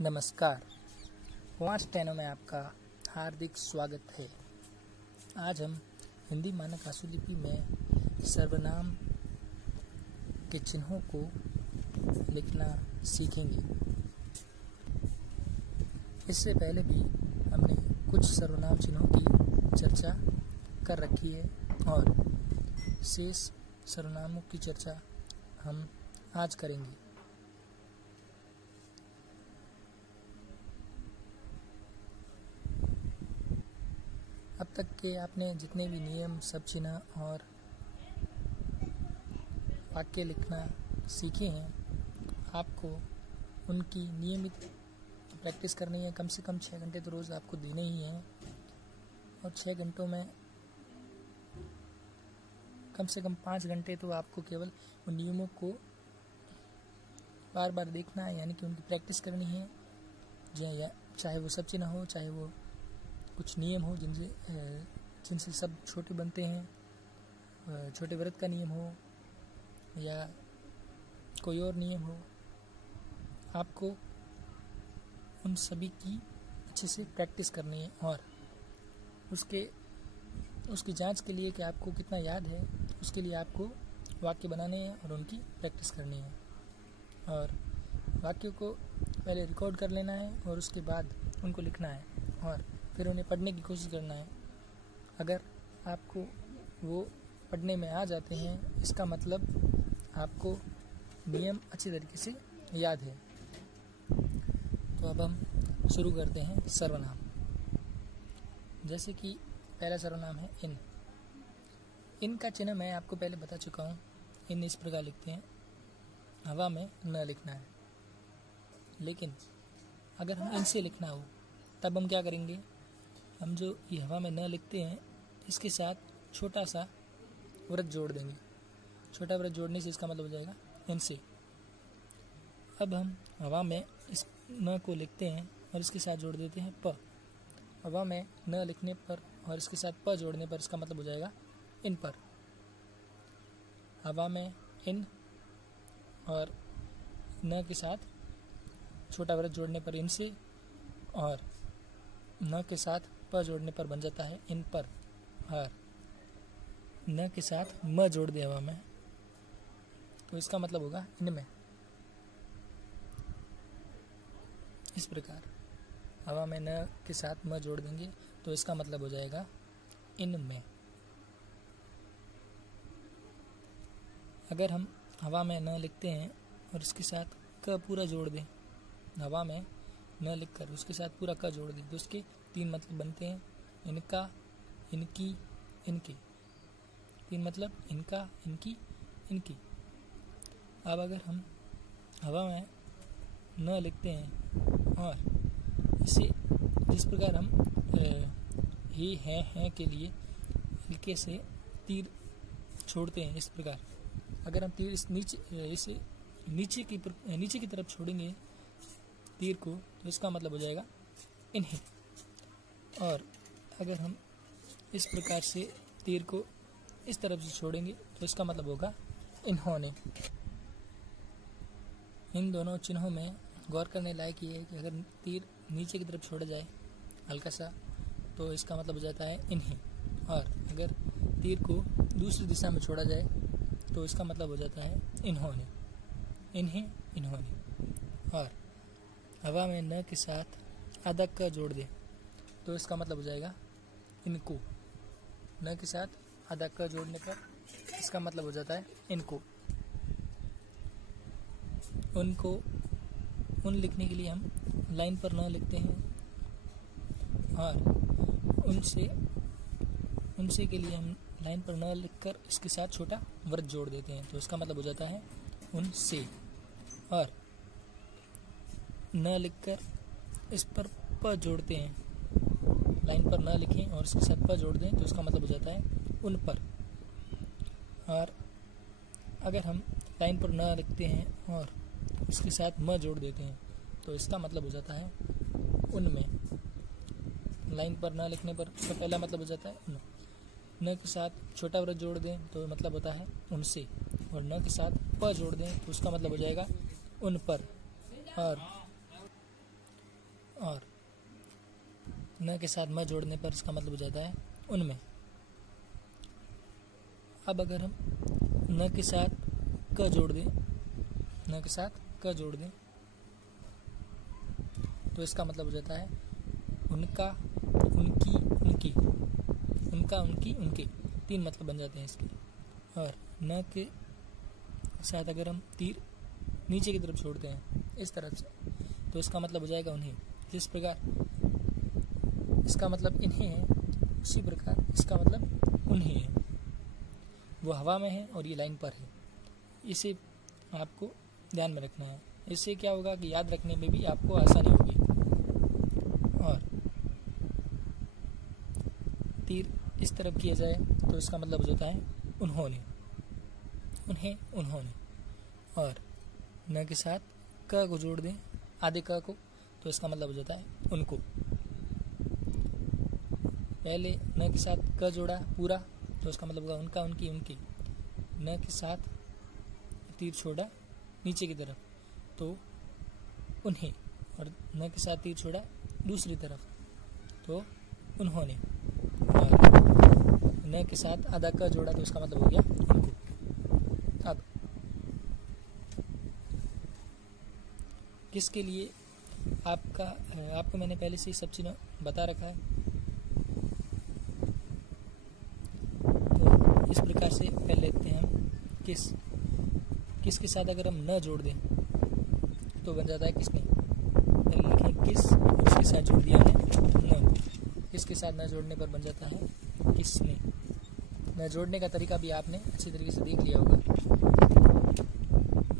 नमस्कार। 5 स्टेनो में आपका हार्दिक स्वागत है। आज हम हिंदी मानक आशुलिपि में सर्वनाम के चिन्हों को लिखना सीखेंगे। इससे पहले भी हमने कुछ सर्वनाम चिन्हों की चर्चा कर रखी है और शेष सर्वनामों की चर्चा हम आज करेंगे। अब तक के आपने जितने भी नियम, सब चिन्ह और वाक्य लिखना सीखे हैं, आपको उनकी नियमित प्रैक्टिस करनी है। कम से कम 6 घंटे तो रोज़ आपको देने ही हैं और 6 घंटों में कम से कम 5 घंटे तो आपको केवल उन नियमों को बार बार देखना है, यानी कि उनकी प्रैक्टिस करनी है। चाहे वो सब चिन्ह हो, चाहे वो कुछ नियम हो जिनसे सब छोटे बनते हैं, छोटे व्रत का नियम हो या कोई और नियम हो, आपको उन सभी की अच्छे से प्रैक्टिस करनी है। और उसकी जांच के लिए कि आपको कितना याद है, उसके लिए आपको वाक्य बनाने हैं और उनकी प्रैक्टिस करनी है। और वाक्यों को पहले रिकॉर्ड कर लेना है और उसके बाद उनको लिखना है और फिर उन्हें पढ़ने की कोशिश करना है। अगर आपको वो पढ़ने में आ जाते हैं, इसका मतलब आपको नियम अच्छी तरीके से याद है। तो अब हम शुरू करते हैं सर्वनाम। जैसे कि पहला सर्वनाम है इन। इन का चिन्ह मैं आपको पहले बता चुका हूँ। इन इस प्रकार लिखते हैं, हवा में न लिखना है। लेकिन अगर हम इनसे लिखना हो तब हम क्या करेंगे? हम जो ये हवा में न लिखते हैं, इसके साथ छोटा सा व्रत जोड़ देंगे। छोटा व्रत जोड़ने से इसका मतलब हो जाएगा इनसे। अब हम हवा में इस न को लिखते हैं और इसके साथ जोड़ देते हैं प। हवा में न लिखने पर और इसके साथ प जोड़ने पर इसका मतलब हो जाएगा इन पर। हवा में इन और न के साथ छोटा व्रत जोड़ने पर इनसे और न के साथ प जोड़ने पर बन जाता है इन पर। और न के साथ म जोड़ दे हवा में तो इसका मतलब होगा इनमें। इस प्रकार हवा में न के साथ म जोड़ देंगे तो इसका मतलब हो जाएगा इनमें। अगर हम हवा में न लिखते हैं और इसके साथ क पूरा जोड़ दें, हवा में न लिखकर उसके साथ पूरा क जोड़ दें, तो उसके 3 मतलब बनते हैं। इनका, इनकी, इनके। 3 मतलब इनका, इनकी, इनकी। अब अगर हम हवा में न लिखते हैं और इसे जिस प्रकार हम ही हैं के लिए हल्के से तीर छोड़ते हैं, इस प्रकार अगर हम तीर इस नीचे की तरफ छोड़ेंगे तीर को, तो इसका मतलब हो जाएगा इन्हें। और अगर हम इस प्रकार से तीर को इस तरफ से छोड़ेंगे तो इसका मतलब होगा इन्होंने। इन दोनों चिन्हों में गौर करने लायक ये है कि अगर तीर नीचे की तरफ छोड़ा जाए हल्का सा, तो इसका मतलब हो जाता है इन्हें। और अगर तीर को दूसरी दिशा में छोड़ा जाए तो इसका मतलब हो जाता है इन्होंने। इन्हें, इन्होंने। और हवा में न के साथ आधा क जोड़ दे तो इसका मतलब हो जाएगा इनको। न के साथ आधा क जोड़ने पर इसका मतलब हो जाता है इनको। उनको, उन लिखने के लिए हम लाइन पर न लिखते हैं और उनसे के लिए हम लाइन पर न लिखकर इसके साथ छोटा व्रत जोड़ देते हैं, तो इसका मतलब हो जाता है उनसे। और न लिखकर इस पर प जोड़ते हैं, लाइन पर न लिखें और इसके साथ प जोड़ दें तो इसका मतलब हो जाता है उन पर। और अगर हम लाइन पर न लिखते हैं और इसके साथ म जोड़ देते हैं तो इसका मतलब हो जाता है उनमें। लाइन पर न लिखने पर इसका पहला मतलब हो जाता है उन। न के साथ छोटा व्रत जोड़ दें तो मतलब होता है उनसे, और न के साथ प जोड़ दें तो उसका मतलब हो जाएगा उन पर। और और न के साथ म जोड़ने पर इसका मतलब हो जाता है उनमें। अब अगर हम न के साथ क जोड़ दें, न के साथ क जोड़ दें तो इसका मतलब हो जाता है उनका, उनकी, उनकी, उनका, उनकी, उनके। 3 मतलब बन जाते हैं इसके। और न के साथ अगर हम तीर नीचे की तरफ छोड़ते हैं इस तरफ से तो इसका मतलब हो जाएगा उन्हें। जिस प्रकार इसका मतलब इन्हें है, उसी प्रकार इसका मतलब उन्हें है। वो हवा में है और ये लाइन पर है। इसे आपको ध्यान में रखना है। इससे क्या होगा कि याद रखने में भी आपको आसानी होगी। और तीर इस तरफ किया जाए तो इसका मतलब हो जाता है उन्होंने, उन्हें, उन्होंने। और न के साथ क को जोड़ दें, आधे क को, तो इसका मतलब हो जाता है उनको। पहले न के साथ क जोड़ा पूरा तो इसका मतलब होगा उनका, उनकी, उनकी। न के साथ तीर छोड़ा नीचे की तरफ तो उन्हें, और न के साथ तीर छोड़ा दूसरी तरफ तो उन्होंने। और न के साथ आधा क जोड़ा तो इसका मतलब हो गया उनको। अब किसके लिए आपको मैंने पहले से ही सब चीज़ बता रखा है। तो इस प्रकार से पहले लेते हैं हम किस के साथ अगर हम न जोड़ दें तो बन जाता है किसने। पहले लिखें किस, उसके साथ जोड़ दिया हमने न। किसके साथ न जोड़ने पर बन जाता है किसने। न जोड़ने का तरीका भी आपने अच्छी तरीके से देख लिया होगा।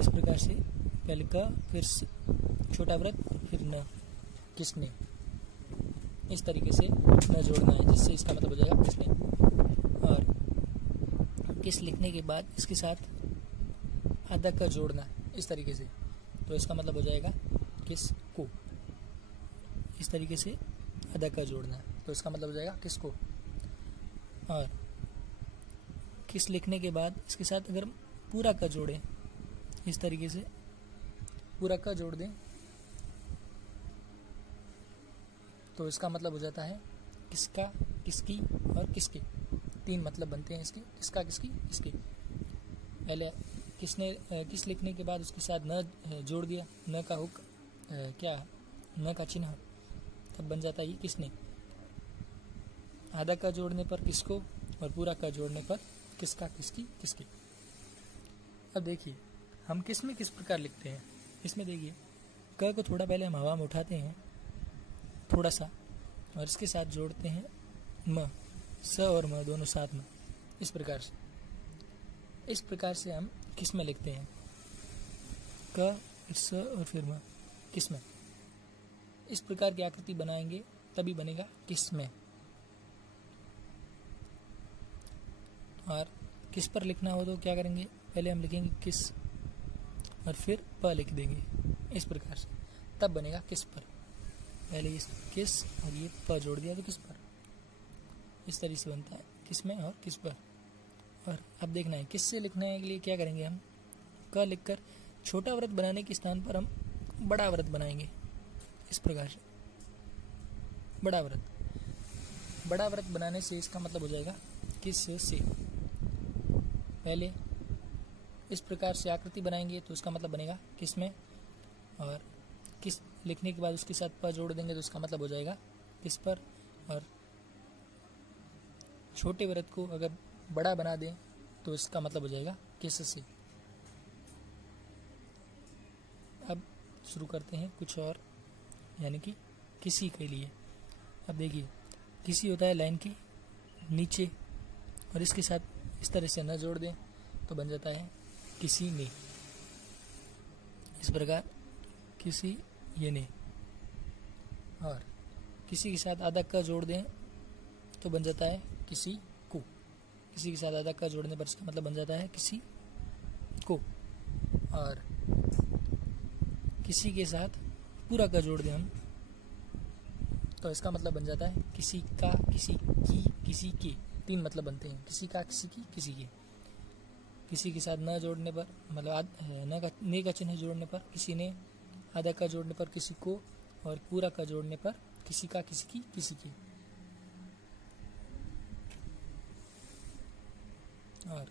इस प्रकार से पहले क, फिर छोटा व्रत, फिर न, किसने। इस तरीके से न जोड़ना है जिससे इसका मतलब हो जाएगा किसने। और किस लिखने के बाद इसके साथ आधा क जोड़ना इस तरीके से तो इसका मतलब हो जाएगा किस को। इस तरीके से आधा क जोड़ना तो इसका मतलब हो जाएगा किसको। और किस लिखने के बाद इसके साथ अगर पूरा क जोड़ें, इस तरीके से पूरा क जोड़ दें तो इसका मतलब हो जाता है किसका, किसकी और किसके। 3 मतलब बनते हैं इसके, किसका, किसकी, किसके। पहले किसने किस लिखने के बाद उसके साथ न जोड़ दिया, न का हुक न का चिन्ह, तब बन जाता है ये किसने। आधा का जोड़ने पर किसको और पूरा का जोड़ने पर किसका, किसकी, किसके। अब देखिए हम किस में किस प्रकार लिखते हैं। इसमें देखिए क को थोड़ा पहले हम हवा में उठाते हैं थोड़ा सा और इसके साथ जोड़ते हैं म, स और म दोनों साथ में। इस प्रकार से हम किस में लिखते हैं क, स और फिर म, किस में। इस प्रकार की आकृति बनाएंगे तभी बनेगा किस में। और किस पर लिखना हो तो क्या करेंगे, पहले हम लिखेंगे किस और फिर प लिख देंगे इस प्रकार से, तब बनेगा किस पर। पहले इस किस और ये प जोड़ दिया तो किस पर। इस तरीके से बनता है किस में और किस पर। और अब देखना है किस से लिखने के लिए क्या करेंगे, हम क लिखकर छोटा व्रत बनाने के स्थान पर हम बड़ा व्रत बनाएंगे इस प्रकार से। बड़ा व्रत बनाने से इसका मतलब हो जाएगा किस से। पहले इस प्रकार से आकृति बनाएंगे तो इसका मतलब बनेगा किस में। और किस लिखने के बाद उसके साथ प जोड़ देंगे तो इसका मतलब हो जाएगा किस पर। और छोटे व्रत को अगर बड़ा बना दें तो इसका मतलब हो जाएगा किस से। अब शुरू करते हैं कुछ और, यानी कि किसी के लिए। अब देखिए किसी होता है लाइन के नीचे और इसके साथ इस तरह से न जोड़ दें तो बन जाता है किसी ने। इस प्रकार किसी ये ने। और किसी के साथ आधा क जोड़ दें तो बन जाता है किसी को। किसी के साथ आधा क जोड़ने पर इसका मतलब बन जाता है किसी को। और किसी के साथ पूरा क जोड़ दें हम तो इसका मतलब बन जाता है किसी का, किसी की, किसी के। 3 मतलब बनते हैं किसी का, किसी की, किसी के। किसी के साथ न जोड़ने पर मतलब ने का चिन्ह जोड़ने पर किसी ने, आधा का जोड़ने पर किसी को, और पूरा का जोड़ने पर किसी का, किसी की, किसी की। और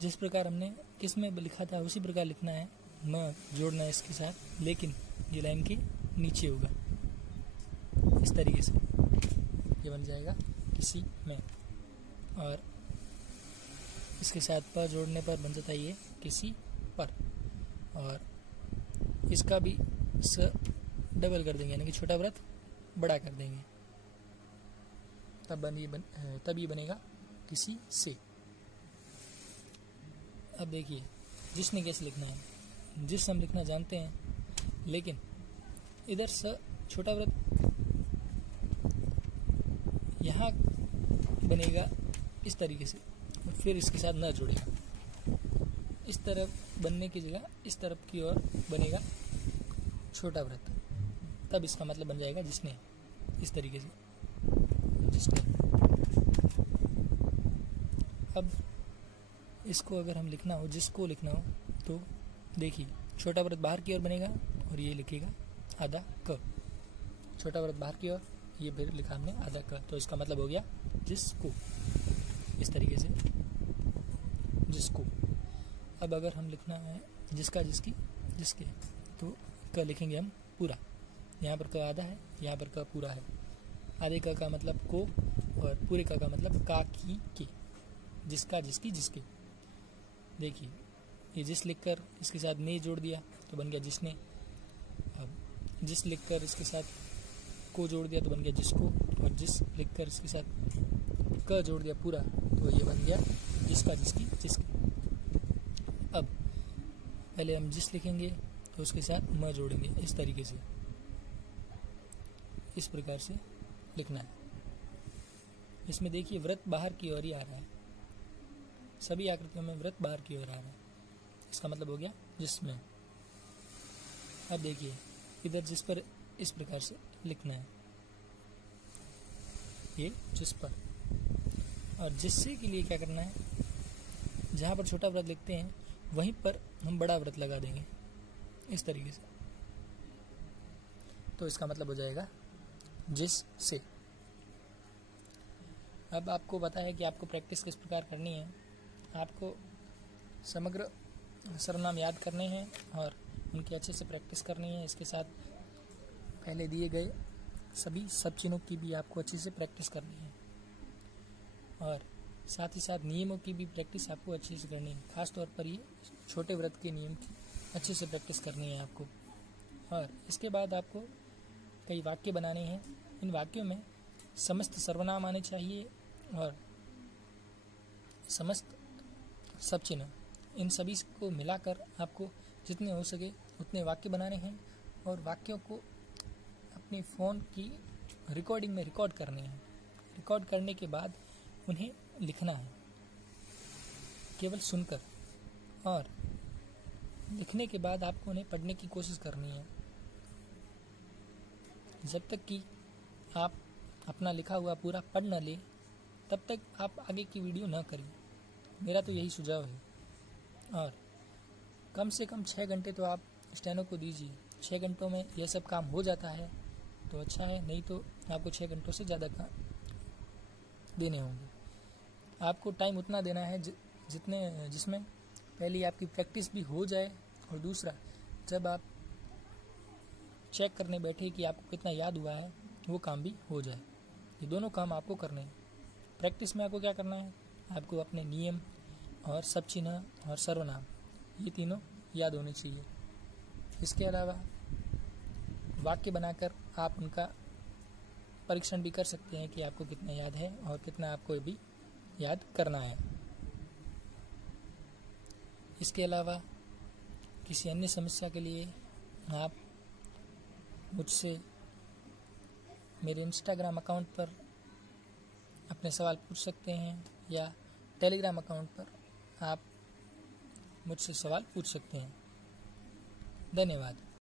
जिस प्रकार हमने किस में लिखा था उसी प्रकार लिखना है, म जोड़ना है इसके साथ, लेकिन ये लाइन के नीचे होगा। इस तरीके से ये बन जाएगा किसी में, और इसके साथ पर जोड़ने पर बन जाता है ये किसी पर। और इसका भी स डबल कर देंगे, यानी कि छोटा व्रत बड़ा कर देंगे, तब ये बनेगा किसी से। अब देखिए जिसने कैसे लिखना है। जिस हम लिखना जानते हैं, लेकिन इधर स छोटा व्रत यहाँ बनेगा इस तरीके से, और फिर इसके साथ न जुड़ेगा। इस तरफ बनने की जगह इस तरफ की ओर बनेगा छोटा व्रत, तब इसका मतलब बन जाएगा जिसने। इस तरीके से जिसने। अब इसको अगर हम लिखना हो, जिसको लिखना हो, तो देखिए छोटा व्रत बाहर की ओर बनेगा और ये लिखेगा आधा क। छोटा व्रत बाहर की ओर, ये फिर लिखा हमने आधा क, तो इसका मतलब हो गया जिसको। इस तरीके से जिसको। अब अगर हम लिखना है जिसका, जिसकी, जिसके, तो क लिखेंगे हम पूरा। यहाँ पर क आधा है, यहाँ पर क पूरा है। आधे क का मतलब को, और पूरे क का मतलब का, की, के। जिसका, जिसकी, जिसके। देखिए ये जिस लिखकर इसके साथ ने जोड़ दिया तो बन गया जिसने। अब जिस लिखकर इसके साथ को जोड़ दिया तो बन गया जिसको, और जिस लिखकर इसके साथ क जोड़ दिया पूरा तो ये बन गया जिसका, जिसकी, जिसके। अब पहले हम जिस लिखेंगे तो उसके साथ म जोड़ेंगे इस तरीके से। इस प्रकार से लिखना है। इसमें देखिए व्रत बाहर की ओर ही आ रहा है, सभी आकृतियों में व्रत बाहर की ओर आ रहा है। इसका मतलब हो गया जिसमें। अब देखिए इधर जिस पर इस प्रकार से लिखना है, ये जिस पर। और जिससे के लिए क्या करना है, जहाँ पर छोटा व्रत लिखते हैं वहीं पर हम बड़ा व्रत लगा देंगे इस तरीके से, तो इसका मतलब हो जाएगा जिस से। अब आपको पता है कि आपको प्रैक्टिस किस प्रकार करनी है। आपको समग्र सर्वनाम याद करने हैं और उनकी अच्छे से प्रैक्टिस करनी है। इसके साथ पहले दिए गए सभी सब चिन्हों की भी आपको अच्छे से प्रैक्टिस करनी है, और साथ ही साथ नियमों की भी प्रैक्टिस आपको अच्छे से करनी है। खास तौर पर ये छोटे व्रत के नियम की अच्छे से प्रैक्टिस करनी है आपको। और इसके बाद आपको कई वाक्य बनाने हैं। इन वाक्यों में समस्त सर्वनाम आने चाहिए और समस्त सब चिन्ह, इन सभी को मिलाकर आपको जितने हो सके उतने वाक्य बनाने हैं, और वाक्यों को अपने फ़ोन की रिकॉर्डिंग में रिकॉर्ड करने हैं। रिकॉर्ड करने के बाद उन्हें लिखना है केवल सुनकर, और लिखने के बाद आपको उन्हें पढ़ने की कोशिश करनी है। जब तक कि आप अपना लिखा हुआ पूरा पढ़ न ले तब तक आप आगे की वीडियो न करें, मेरा तो यही सुझाव है। और कम से कम 6 घंटे तो आप स्टेनो को दीजिए। 6 घंटों में यह सब काम हो जाता है तो अच्छा है, नहीं तो आपको 6 घंटों से ज़्यादा काम देने होंगे। आपको टाइम उतना देना है जिसमें पहले आपकी प्रैक्टिस भी हो जाए, और दूसरा जब आप चेक करने बैठे कि आपको कितना याद हुआ है वो काम भी हो जाए। ये दोनों काम आपको करने हैं। प्रैक्टिस में आपको क्या करना है, आपको अपने नियम और सब चिन्ह और सर्वनाम ये तीनों याद होने चाहिए। इसके अलावा वाक्य बनाकर आप उनका परीक्षण भी कर सकते हैं कि आपको कितना याद है और कितना आपको भी याद करना है। इसके अलावा किसी अन्य समस्या के लिए आप मुझसे मेरे इंस्टाग्राम अकाउंट पर अपने सवाल पूछ सकते हैं, या टेलीग्राम अकाउंट पर आप मुझसे सवाल पूछ सकते हैं। धन्यवाद।